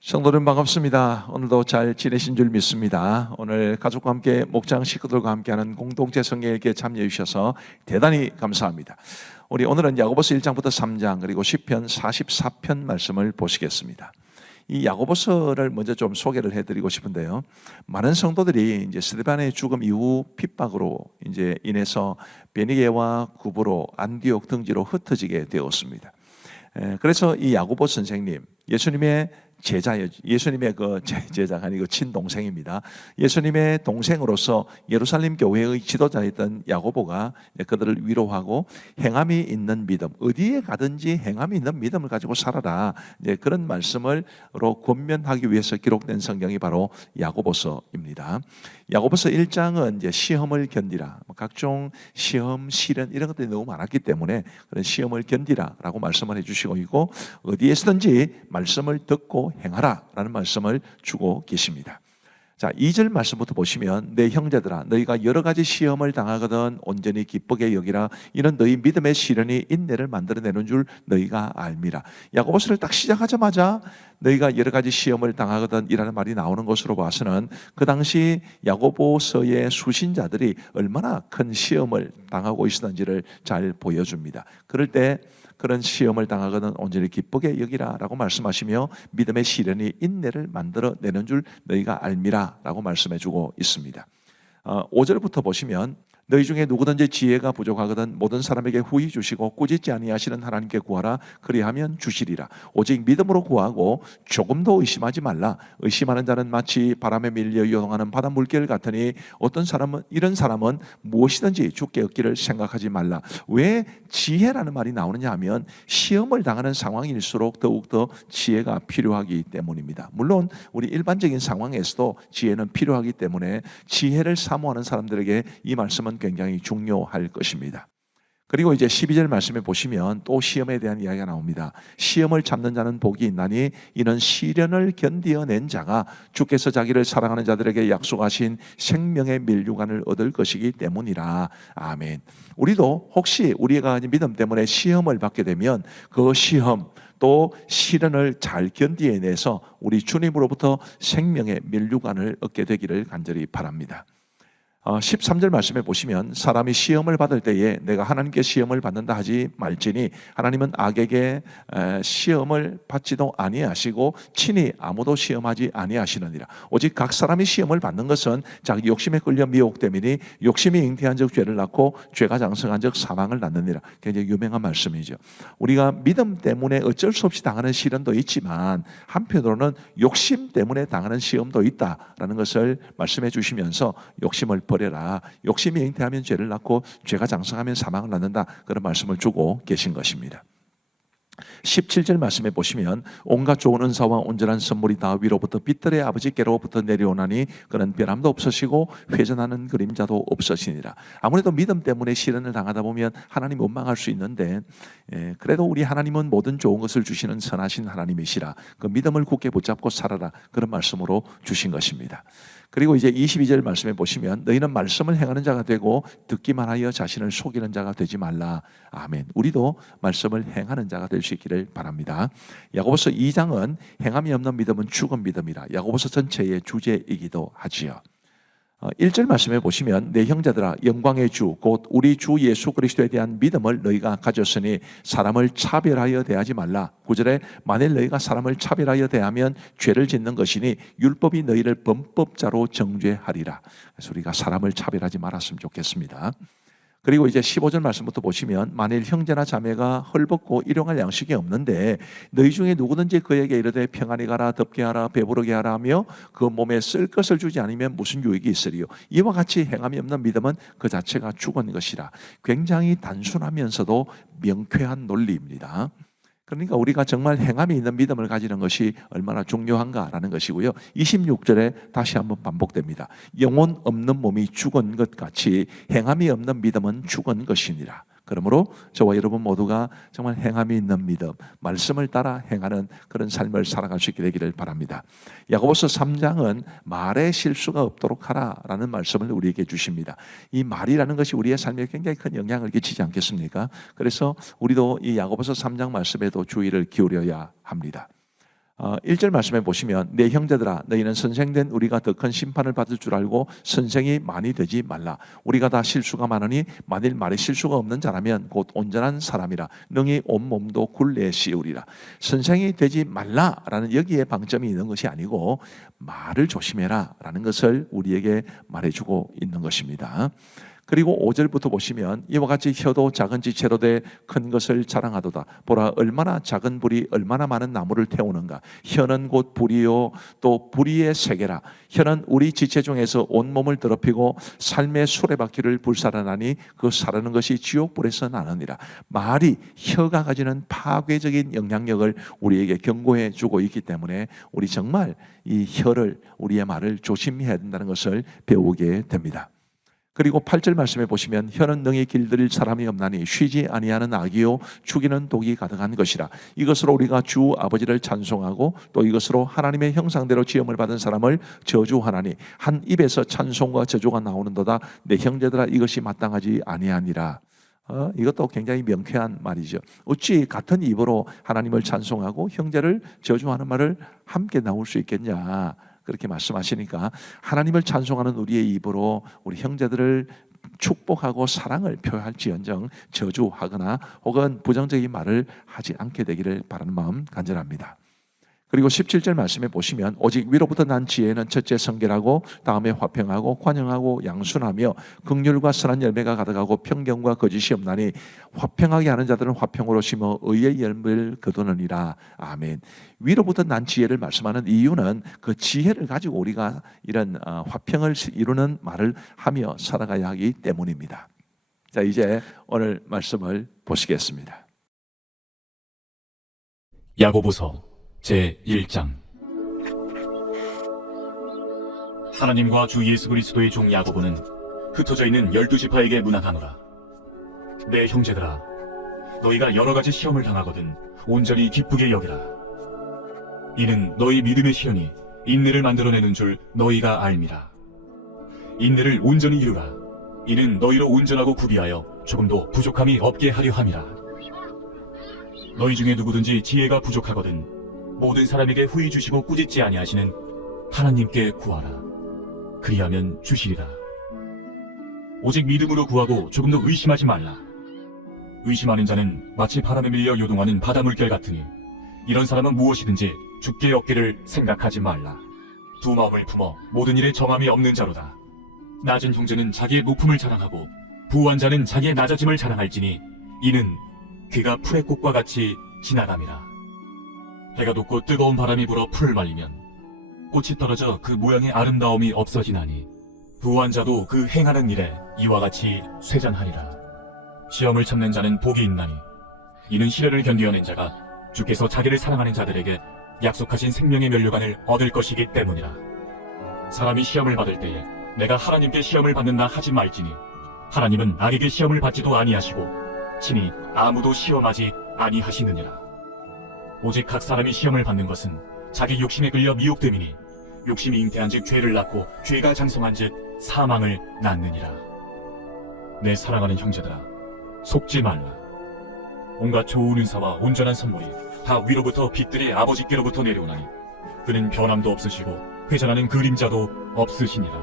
성도님 반갑습니다. 오늘도 잘 지내신 줄 믿습니다. 오늘 가족과 함께 목장 식구들과 함께하는 공동체 성경에게 참여해 주셔서 대단히 감사합니다. 우리 오늘은 야고보서 1장부터 3장 그리고 시편 44편 말씀을 보시겠습니다. 이 야고보서를 먼저 좀 소개를 해드리고 싶은데요. 많은 성도들이 이제 스데반의 죽음 이후 핍박으로 인해서 베니게와 구브로, 안디옥 등지로 흩어지게 되었습니다. 그래서 이 야고보 선생님, 예수님의 제자예요. 예수님의 제자가 아니고 친동생입니다. 예수님의 동생으로서 예루살렘 교회의 지도자였던 야고보가 그들을 위로하고 행함이 있는 믿음, 어디에 가든지 행함이 있는 믿음을 가지고 살아라, 그런 말씀으로 권면하기 위해서 기록된 성경이 바로 야고보서입니다. 야고보서 1장은 이제 시험을 견디라, 각종 시험, 시련 이런 것들이 너무 많았기 때문에 그런 시험을 견디라라고 말씀을 해주시고 있고, 어디에서든지 말씀을 듣고 행하라 라는 말씀을 주고 계십니다. 자, 2절 말씀부터 보시면 내 형제들아 너희가 여러 가지 시험을 당하거든 온전히 기쁘게 여기라. 이는 너희 믿음의 시련이 인내를 만들어내는 줄 너희가 알미라. 야고보서를 딱 시작하자마자 너희가 여러 가지 시험을 당하거든 이라는 말이 나오는 것으로 봐서는 그 당시 야고보서의 수신자들이 얼마나 큰 시험을 당하고 있었는지를 잘 보여줍니다. 그럴 때 그런 시험을 당하거든 온전히 기쁘게 여기라 라고 말씀하시며 믿음의 시련이 인내를 만들어내는 줄 너희가 알미라 라고 말씀해주고 있습니다. 5절부터 보시면 너희 중에 누구든지 지혜가 부족하거든 모든 사람에게 후히 주시고 꾸짖지 아니하시는 하나님께 구하라. 그리하면 주시리라. 오직 믿음으로 구하고 조금도 의심하지 말라. 의심하는 자는 마치 바람에 밀려 요동하는 바다 물결 같으니 이런 사람은 무엇이든지 주께 얻기를 생각하지 말라. 왜 지혜라는 말이 나오느냐 하면 시험을 당하는 상황일수록 더욱더 지혜가 필요하기 때문입니다. 물론 우리 일반적인 상황에서도 지혜는 필요하기 때문에 지혜를 사모하는 사람들에게 이 말씀은 굉장히 중요할 것입니다. 그리고 이제 12절 말씀에 보시면 또 시험에 대한 이야기가 나옵니다. 시험을 참는 자는 복이 있나니 이는 시련을 견디어낸 자가 주께서 자기를 사랑하는 자들에게 약속하신 생명의 면류관을 얻을 것이기 때문이라. 아멘. 우리도 혹시 우리가 믿음 때문에 시험을 받게 되면 그 시험 또 시련을 잘 견디어내서 우리 주님으로부터 생명의 면류관을 얻게 되기를 간절히 바랍니다. 13절 말씀에 보시면 사람이 시험을 받을 때에 내가 하나님께 시험을 받는다 하지 말지니 하나님은 악에게 시험을 받지도 아니하시고 친히 아무도 시험하지 아니하시느니라. 오직 각 사람이 시험을 받는 것은 자기 욕심에 끌려 미혹됨이니 욕심이 잉태한 즉 죄를 낳고 죄가 장성한 즉 사망을 낳느니라. 굉장히 유명한 말씀이죠. 우리가 믿음 때문에 어쩔 수 없이 당하는 시련도 있지만 한편으로는 욕심 때문에 당하는 시험도 있다라는 것을 말씀해 주시면서 욕심을 버려라. 욕심이 잉태하면 죄를 낳고 죄가 장성하면 사망을 낳는다. 그런 말씀을 주고 계신 것입니다. 17절 말씀에 보시면 온갖 좋은 은사와 온전한 선물이 다 위로부터 빛들의 아버지께로부터 내려오나니 그는 변함도 없으시고 회전하는 그림자도 없으시니라. 아무래도 믿음 때문에 시련을 당하다 보면 하나님 원망할 수 있는데 그래도 우리 하나님은 모든 좋은 것을 주시는 선하신 하나님이시라. 그 믿음을 굳게 붙잡고 살아라. 그런 말씀으로 주신 것입니다. 그리고 이제 22절 말씀에 보시면 너희는 말씀을 행하는 자가 되고 듣기만 하여 자신을 속이는 자가 되지 말라. 아멘. 우리도 말씀을 행하는 자가 될 수 있기를 바랍니다. 야고보서 2장은 행함이 없는 믿음은 죽은 믿음이라 야고보서 전체의 주제이기도 하지요. 1절 말씀에 보시면 내 형제들아 영광의 주 곧 우리 주 예수 그리스도에 대한 믿음을 너희가 가졌으니 사람을 차별하여 대하지 말라. 9절에 만일 너희가 사람을 차별하여 대하면 죄를 짓는 것이니 율법이 너희를 범법자로 정죄하리라. 그래서 우리가 사람을 차별하지 말았으면 좋겠습니다. 그리고 이제 15절 말씀부터 보시면 만일 형제나 자매가 헐벗고 일용할 양식이 없는데 너희 중에 누구든지 그에게 이르되 평안히 가라 덥게 하라 배부르게 하라 하며 그 몸에 쓸 것을 주지 않으면 무슨 유익이 있으리요. 이와 같이 행함이 없는 믿음은 그 자체가 죽은 것이라. 굉장히 단순하면서도 명쾌한 논리입니다. 그러니까 우리가 정말 행함이 있는 믿음을 가지는 것이 얼마나 중요한가라는 것이고요. 26절에 다시 한번 반복됩니다. 영혼 없는 몸이 죽은 것 같이 행함이 없는 믿음은 죽은 것이니라. 그러므로 저와 여러분 모두가 정말 행함이 있는 믿음, 말씀을 따라 행하는 그런 삶을 살아갈 수 있게 되기를 바랍니다. 야고보서 3장은 말에 실수가 없도록 하라라는 말씀을 우리에게 주십니다. 이 말이라는 것이 우리의 삶에 굉장히 큰 영향을 끼치지 않겠습니까? 그래서 우리도 이 야고보서 3장 말씀에도 주의를 기울여야 합니다. 1절 말씀해 보시면 내 형제들아 너희는 선생된 우리가 더 큰 심판을 받을 줄 알고 선생이 많이 되지 말라. 우리가 다 실수가 많으니 만일 말에 실수가 없는 자라면 곧 온전한 사람이라 능히 온몸도 굴레 씌우리라. 선생이 되지 말라라는 여기에 방점이 있는 것이 아니고 말을 조심해라 라는 것을 우리에게 말해주고 있는 것입니다. 그리고 5절부터 보시면 이와 같이 혀도 작은 지체로 돼 큰 것을 자랑하도다. 보라 얼마나 작은 불이 얼마나 많은 나무를 태우는가. 혀는 곧 불이요 또 불의의 세계라. 혀는 우리 지체 중에서 온몸을 더럽히고 삶의 수레바퀴를 불살라나니 그 사르는 것이 지옥불에서 나느니라. 말이 혀가 가지는 파괴적인 영향력을 우리에게 경고해 주고 있기 때문에 우리 정말 이 혀를 우리의 말을 조심해야 된다는 것을 배우게 됩니다. 그리고 8절 말씀해 보시면 혀는 능히 길들일 사람이 없나니 쉬지 아니하는 악이요 죽이는 독이 가득한 것이라. 이것으로 우리가 주 아버지를 찬송하고 또 이것으로 하나님의 형상대로 지음을 받은 사람을 저주하나니 한 입에서 찬송과 저주가 나오는도다. 내 형제들아 이것이 마땅하지 아니하니라. 이것도 굉장히 명쾌한 말이죠. 어찌 같은 입으로 하나님을 찬송하고 형제를 저주하는 말을 함께 나올 수 있겠냐. 그렇게 말씀하시니까 하나님을 찬송하는 우리의 입으로 우리 형제들을 축복하고 사랑을 표할지언정 저주하거나 혹은 부정적인 말을 하지 않게 되기를 바라는 마음 간절합니다. 그리고 17절 말씀에 보시면 오직 위로부터 난 지혜는 첫째 성결하고 다음에 화평하고 관용하고 양순하며 긍휼과 선한 열매가 가득하고 편견과 거짓이 없나니 화평하게 하는 자들은 화평으로 심어 의의 열매를 거두느니라. 아멘. 위로부터 난 지혜를 말씀하는 이유는 그 지혜를 가지고 우리가 이런 화평을 이루는 말을 하며 살아가야 하기 때문입니다. 자, 이제 오늘 말씀을 보시겠습니다. 야고보서 제1장. 하나님과 주 예수 그리스도의 종 야고보는 흩어져 있는 12지파에게 문학하노라. 내 형제들아, 너희가 여러 가지 시험을 당하거든 온전히 기쁘게 여기라. 이는 너희 믿음의 시련이 인내를 만들어내는 줄 너희가 알미라. 인내를 온전히 이루라. 이는 너희로 온전하고 구비하여 조금도 부족함이 없게 하려 함이라. 너희 중에 누구든지 지혜가 부족하거든 모든 사람에게 후히 주시고 꾸짖지 아니하시는 하나님께 구하라. 그리하면 주시리라. 오직 믿음으로 구하고 조금도 의심하지 말라. 의심하는 자는 마치 바람에 밀려 요동하는 바다 물결 같으니 이런 사람은 무엇이든지 주께 얻기를 생각하지 말라. 두 마음을 품어 모든 일에 정함이 없는 자로다. 낮은 형제는 자기의 높음을 자랑하고 부한 자는 자기의 낮아짐을 자랑할지니 이는 그가 풀의 꽃과 같이 지나감이라. 해가 돋고 뜨거운 바람이 불어 풀을 말리면 꽃이 떨어져 그 모양의 아름다움이 없어지나니 부한 자도 그 행하는 일에 이와 같이 쇠잔하리라. 시험을 참는 자는 복이 있나니 이는 시련을 견디어낸 자가 주께서 자기를 사랑하는 자들에게 약속하신 생명의 면류관을 얻을 것이기 때문이라. 사람이 시험을 받을 때에 내가 하나님께 시험을 받는다 하지 말지니 하나님은 악에게 시험을 받지도 아니하시고 친히 아무도 시험하지 아니하시느니라. 오직 각 사람이 시험을 받는 것은 자기 욕심에 끌려 미혹됨이니 욕심이 잉태한 즉 죄를 낳고 죄가 장성한 즉 사망을 낳느니라. 내 사랑하는 형제들아, 속지 말라. 온갖 좋은 은사와 온전한 선물이 다 위로부터 빛들의 아버지께로부터 내려오나니 그는 변함도 없으시고 회전하는 그림자도 없으시니라.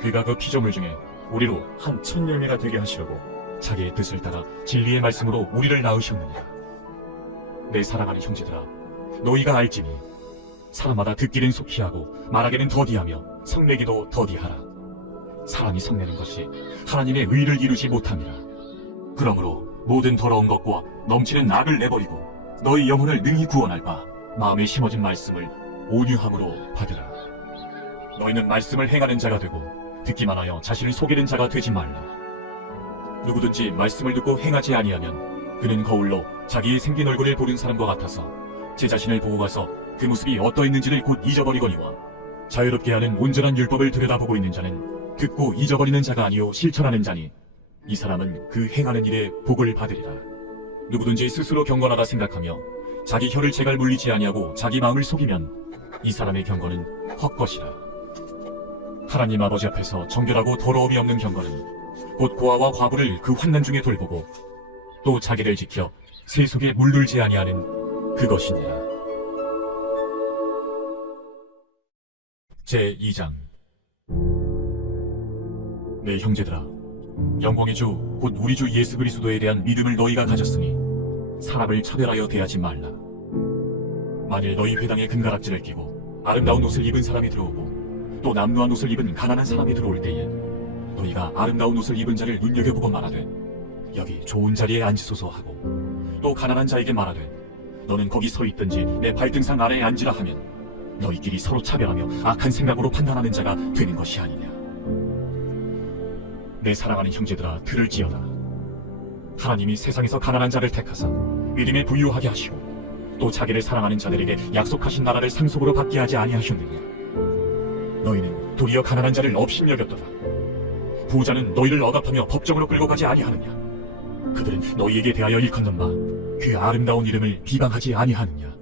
그가 그 피조물 중에 우리로 한 첫 열매가 되게 하시려고 자기의 뜻을 따라 진리의 말씀으로 우리를 낳으셨느니라. 내 사랑하는 형제들아, 너희가 알지니 사람마다 듣기는 속히 하고 말하기는 더디하며 성내기도 더디하라. 사람이 성내는 것이 하나님의 의를 이루지 못함이라. 그러므로 모든 더러운 것과 넘치는 악을 내버리고 너희 영혼을 능히 구원할 바 마음에 심어진 말씀을 온유함으로 받으라. 너희는 말씀을 행하는 자가 되고 듣기만 하여 자신을 속이는 자가 되지 말라. 누구든지 말씀을 듣고 행하지 아니하면 그는 거울로 자기의 생긴 얼굴을 보는 사람과 같아서 제 자신을 보고 가서 그 모습이 어떠했는지를 곧 잊어버리거니와 자유롭게 하는 온전한 율법을 들여다보고 있는 자는 듣고 잊어버리는 자가 아니요 실천하는 자니 이 사람은 그 행하는 일에 복을 받으리라. 누구든지 스스로 경건하다 생각하며 자기 혀를 제갈 물리지 아니하고 자기 마음을 속이면 이 사람의 경건은 헛것이라. 하나님 아버지 앞에서 정결하고 더러움이 없는 경건은 곧 고아와 과부를 그 환난 중에 돌보고 또 자기를 지켜 세속에 물들지 아니하는 그것이니라. 제2장. 내 형제들아, 영광의 주 곧 우리 주 예수 그리스도에 대한 믿음을 너희가 가졌으니 사람을 차별하여 대하지 말라. 만일 너희 회당에 금가락지를 끼고 아름다운 옷을 입은 사람이 들어오고 또 남루한 옷을 입은 가난한 사람이 들어올 때에 너희가 아름다운 옷을 입은 자를 눈여겨보고 말하되 여기 좋은 자리에 앉으소서 하고 또 가난한 자에게 말하되 너는 거기 서 있든지 내 발등상 아래에 앉으라 하면 너희끼리 서로 차별하며 악한 생각으로 판단하는 자가 되는 것이 아니냐. 내 사랑하는 형제들아, 들을지어다. 하나님이 세상에서 가난한 자를 택하사 믿음에 부유하게 하시고 또 자기를 사랑하는 자들에게 약속하신 나라를 상속으로 받게 하지 아니하셨느냐. 너희는 도리어 가난한 자를 업신여겼도다. 부자는 너희를 억압하며 법정으로 끌고 가지 아니하느냐. 그들은 너희에게 대하여 일컫는 바 그 아름다운 이름을 비방하지 아니하느냐.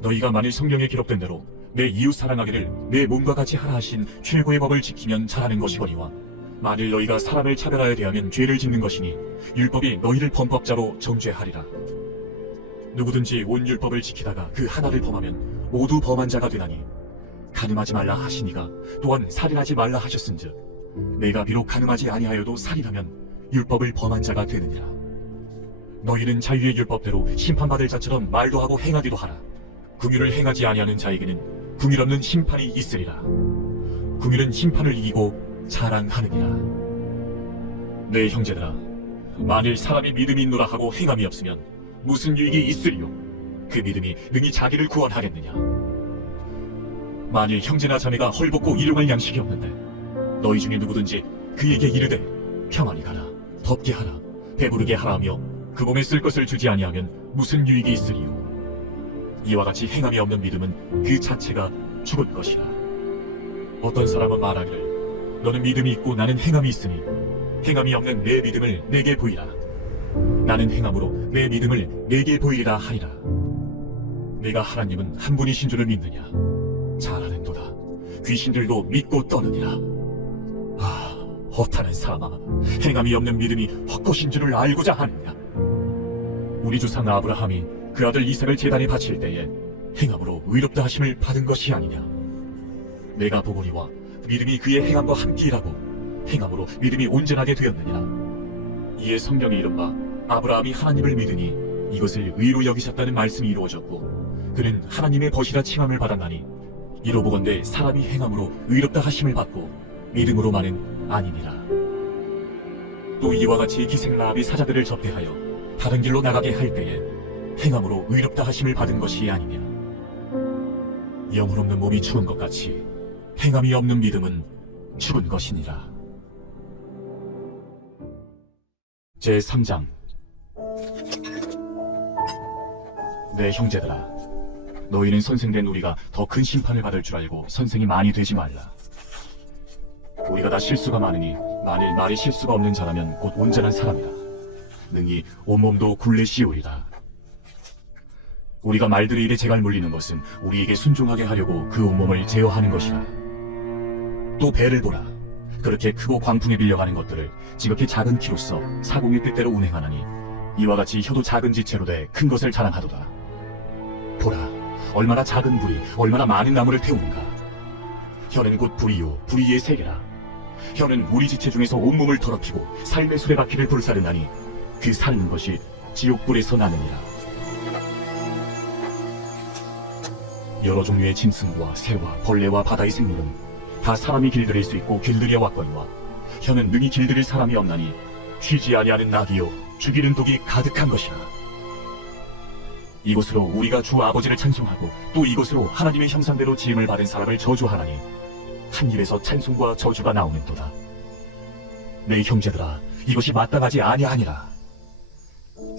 너희가 만일 성경에 기록된 대로 내 이웃 사랑하기를 내 몸과 같이 하라 하신 최고의 법을 지키면 잘하는 것이거니와 만일 너희가 사람을 차별하여 대하면 죄를 짓는 것이니 율법이 너희를 범법자로 정죄하리라. 누구든지 온 율법을 지키다가 그 하나를 범하면 모두 범한 자가 되나니 간음하지 말라 하시니가 또한 살인하지 말라 하셨은즉 내가 비록 간음하지 아니하여도 살인하면 율법을 범한 자가 되느니라. 너희는 자유의 율법대로 심판받을 자처럼 말도 하고 행하기도 하라. 긍휼을 행하지 아니하는 자에게는 긍휼 없는 심판이 있으리라. 긍휼은 심판을 이기고 자랑하느니라. 내 형제들아, 만일 사람이 믿음이 있노라 하고 행함이 없으면 무슨 유익이 있으리요? 그 믿음이 능히 자기를 구원하겠느냐? 만일 형제나 자매가 헐벗고 일용할 양식이 없는데 너희 중에 누구든지 그에게 이르되 평안히 가라, 덥게 하라, 배부르게 하라 하며 그 몸에 쓸 것을 주지 아니하면 무슨 유익이 있으리요? 이와 같이 행함이 없는 믿음은 그 자체가 죽은 것이라. 어떤 사람은 말하기를 너는 믿음이 있고 나는 행함이 있으니 행함이 없는 내 믿음을 내게 보이라. 나는 행함으로 내 믿음을 내게 보이리라 하리라. 내가 하나님은 한 분이신 줄을 믿느냐? 잘하는도다. 귀신들도 믿고 떠느니라. 아, 허탄한 사람아, 행함이 없는 믿음이 헛것인 줄을 알고자 하느냐? 우리 조상 아브라함이 그 아들 이삭을 제단에 바칠 때에 행함으로 의롭다 하심을 받은 것이 아니냐? 내가 보거니와 믿음이 그의 행함과 함께 일하고 행함으로 믿음이 온전하게 되었느니라. 이에 성경에 이른바 아브라함이 하나님을 믿으니 이것을 의로 여기셨다는 말씀이 이루어졌고 그는 하나님의 벗이라 칭함을 받았나니 이로 보건대 사람이 행함으로 의롭다 하심을 받고 믿음으로만은 아니니라. 또 이와 같이 기생 라합이 사자들을 접대하여 다른 길로 나가게 할 때에 행함으로 의롭다 하심을 받은 것이 아니냐. 영혼 없는 몸이 죽은 것 같이 행함이 없는 믿음은 죽은 것이니라. 제3장. 내 형제들아, 너희는 선생된 우리가 더 큰 심판을 받을 줄 알고 선생이 많이 되지 말라. 우리가 다 실수가 많으니 만일 말이 실수가 없는 자라면 곧 온전한 사람이라. 능히 온몸도 굴레 씌우리라. 우리가 말들의 일에 재갈 물리는 것은 우리에게 순종하게 하려고 그 온몸을 제어하는 것이라. 또 배를 보라. 그렇게 크고 광풍에 빌려가는 것들을 지극히 작은 키로서 사공의 뜻대로 운행하나니 이와 같이 혀도 작은 지체로 돼 큰 것을 자랑하도다. 보라, 얼마나 작은 불이 얼마나 많은 나무를 태우는가. 혀는 곧 불이요 불이의 세계라. 혀는 우리 지체 중에서 온몸을 더럽히고 삶의 수레바퀴를 불사르나니 그 사르는 것이 지옥불에서 나느니라. 여러 종류의 짐승과 새와 벌레와 바다의 생물은 다 사람이 길들일 수 있고 길들여 왔거니와 혀는 능히 길들일 사람이 없나니 쉬지 아니하는 낙이요 죽이는 독이 가득한 것이라. 이것으로 우리가 주 아버지를 찬송하고 또 이것으로 하나님의 형상대로 지음을 받은 사람을 저주하나니 한 입에서 찬송과 저주가 나오는도다. 내 형제들아, 이것이 마땅하지 아니하니라.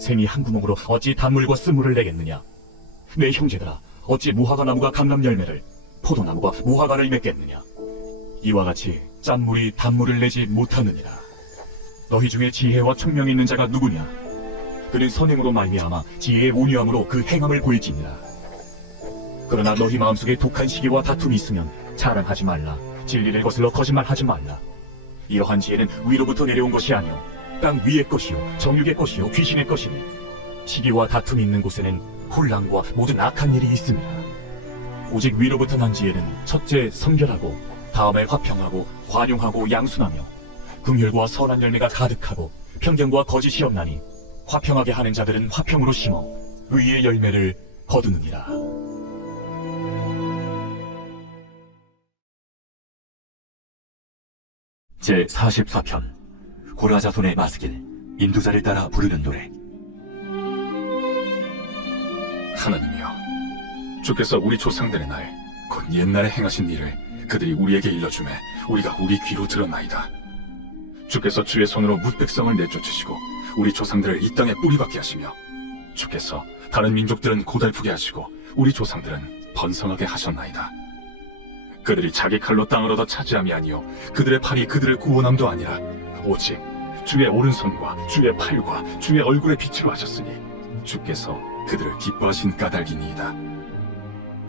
샘이 한 구멍으로 어찌 단물과 쓴물을 내겠느냐? 내 형제들아, 어찌 무화과 나무가 감람 열매를, 포도나무가 무화과를 맺겠느냐? 이와 같이 짠물이 단물을 내지 못하느니라. 너희 중에 지혜와 총명이 있는 자가 누구냐? 그는 선행으로 말미암아 지혜의 온유함으로 그 행함을 보일지니라. 그러나 너희 마음속에 독한 시기와 다툼이 있으면 자랑하지 말라. 진리를 거슬러 거짓말하지 말라. 이러한 지혜는 위로부터 내려온 것이 아니요 땅 위의 것이요 정육의 것이요 귀신의 것이니 시기와 다툼이 있는 곳에는 혼란과 모든 악한 일이 있습니다. 오직 위로부터 난 지혜는 첫째 성결하고 다음에 화평하고 관용하고 양순하며 긍휼과 선한 열매가 가득하고 편견과 거짓이 없나니 화평하게 하는 자들은 화평으로 심어 의의 열매를 거두느니라. 제 44편 고라 자손의 마스길 인도자를 따라 부르는 노래. 하나님이여, 주께서 우리 조상들의 날, 곧 옛날에 행하신 일을 그들이 우리에게 일러주매 우리가 우리 귀로 들었나이다. 주께서 주의 손으로 뭇 백성을 내쫓으시고 우리 조상들을 이 땅에 뿌리박게 하시며 주께서 다른 민족들은 고달프게 하시고 우리 조상들은 번성하게 하셨나이다. 그들이 자기 칼로 땅을 얻어 차지함이 아니요 그들의 팔이 그들을 구원함도 아니라 오직 주의 오른손과 주의 팔과 주의 얼굴의 빛으로 하셨으니 주께서 그들을 기뻐하신 까닭이니이다.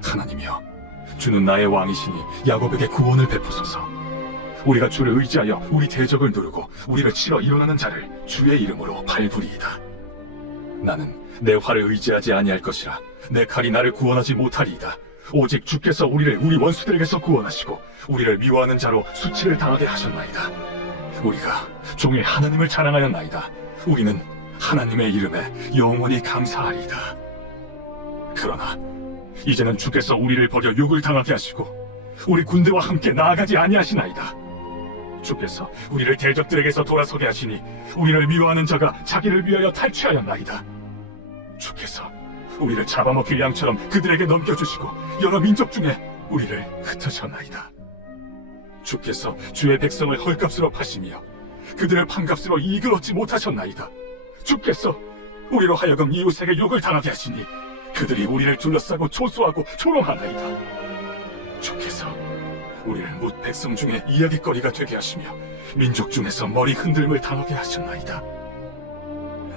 하나님이여, 주는 나의 왕이시니 야곱에게 구원을 베푸소서. 우리가 주를 의지하여 우리 대적을 누르고 우리를 치러 일어나는 자를 주의 이름으로 밟으리이다. 나는 내 활을 의지하지 아니할 것이라 내 칼이 나를 구원하지 못하리이다. 오직 주께서 우리를 우리 원수들에게서 구원하시고 우리를 미워하는 자로 수치를 당하게 하셨나이다. 우리가 종일 하나님을 자랑하였나이다. 우리는 하나님의 이름에 영원히 감사하리이다. 그러나 이제는 주께서 우리를 버려 욕을 당하게 하시고 우리 군대와 함께 나아가지 아니하시나이다. 주께서 우리를 대적들에게서 돌아서게 하시니 우리를 미워하는 자가 자기를 위하여 탈취하였나이다. 주께서 우리를 잡아먹힐 양처럼 그들에게 넘겨주시고 여러 민족 중에 우리를 흩으셨나이다. 주께서 주의 백성을 헐값으로 파시며 그들을 판값으로 이익을 얻지 못하셨나이다. 주께서 우리로 하여금 이웃에게 욕을 당하게 하시니 그들이 우리를 둘러싸고 초소하고 조롱하나이다. 주께서 우리를 뭇 백성 중에 이야깃거리가 되게 하시며 민족 중에서 머리 흔들림을 당하게 하셨나이다.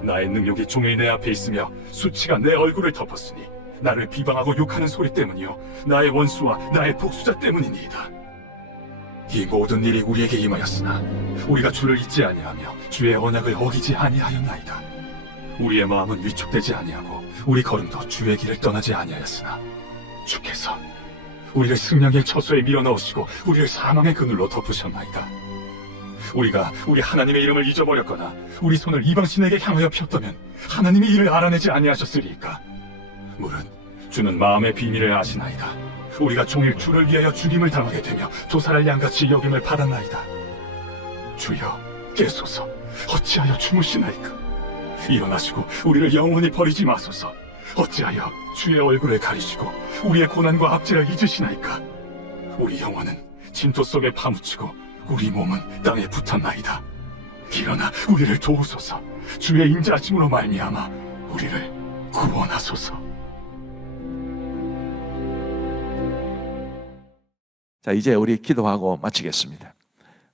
나의 능력이 종일 내 앞에 있으며 수치가 내 얼굴을 덮었으니 나를 비방하고 욕하는 소리 때문이요 나의 원수와 나의 복수자 때문이니이다. 이 모든 일이 우리에게 임하였으나 우리가 주를 잊지 아니하며 주의 언약을 어기지 아니하였나이다. 우리의 마음은 위축되지 아니하고 우리 걸음도 주의 길을 떠나지 아니하였으나 주께서 우리를 승량의 처소에 밀어넣으시고 우리를 사망의 그늘로 덮으셨나이다. 우리가 우리 하나님의 이름을 잊어버렸거나 우리 손을 이방신에게 향하여 폈다면 하나님이 이를 알아내지 아니하셨으리이까. 물은 주는 마음의 비밀을 아시나이다. 우리가 종일 주를 위하여 죽임을 당하게 되며 조살할 양같이 여김을 받았나이다. 주여 깨소서. 어찌하여 주무시나이까. 일어나시고 우리를 영원히 버리지 마소서. 어찌하여 주의 얼굴을 가리시고 우리의 고난과 압제를 잊으시나이까. 우리 영혼은 진토 속에 파묻히고 우리 몸은 땅에 붙었나이다. 일어나 우리를 도우소서. 주의 인자하심으로 말미암아 우리를 구원하소서. 자, 이제 우리 기도하고 마치겠습니다.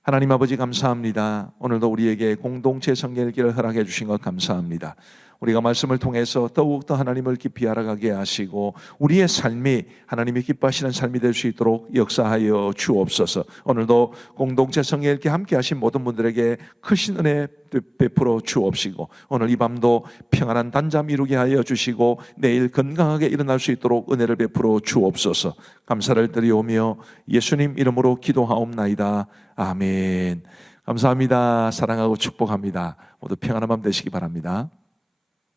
하나님 아버지 감사합니다. 오늘도 우리에게 공동체 성결 길을 허락해 주신 것 감사합니다. 우리가 말씀을 통해서 더욱더 하나님을 깊이 알아가게 하시고 우리의 삶이 하나님이 기뻐하시는 삶이 될 수 있도록 역사하여 주옵소서. 오늘도 공동체 성결 길 함께 하신 모든 분들에게 크신 은혜 베풀어 주옵시고 오늘 이 밤도 평안한 단잠 이루게 하여 주시고 내일 건강하게 일어날 수 있도록 은혜를 베풀어 주옵소서. 감사를 드리오며 예수님 이름으로 기도하옵나이다. 아멘. 감사합니다. 사랑하고 축복합니다. 모두 평안한 밤 되시기 바랍니다.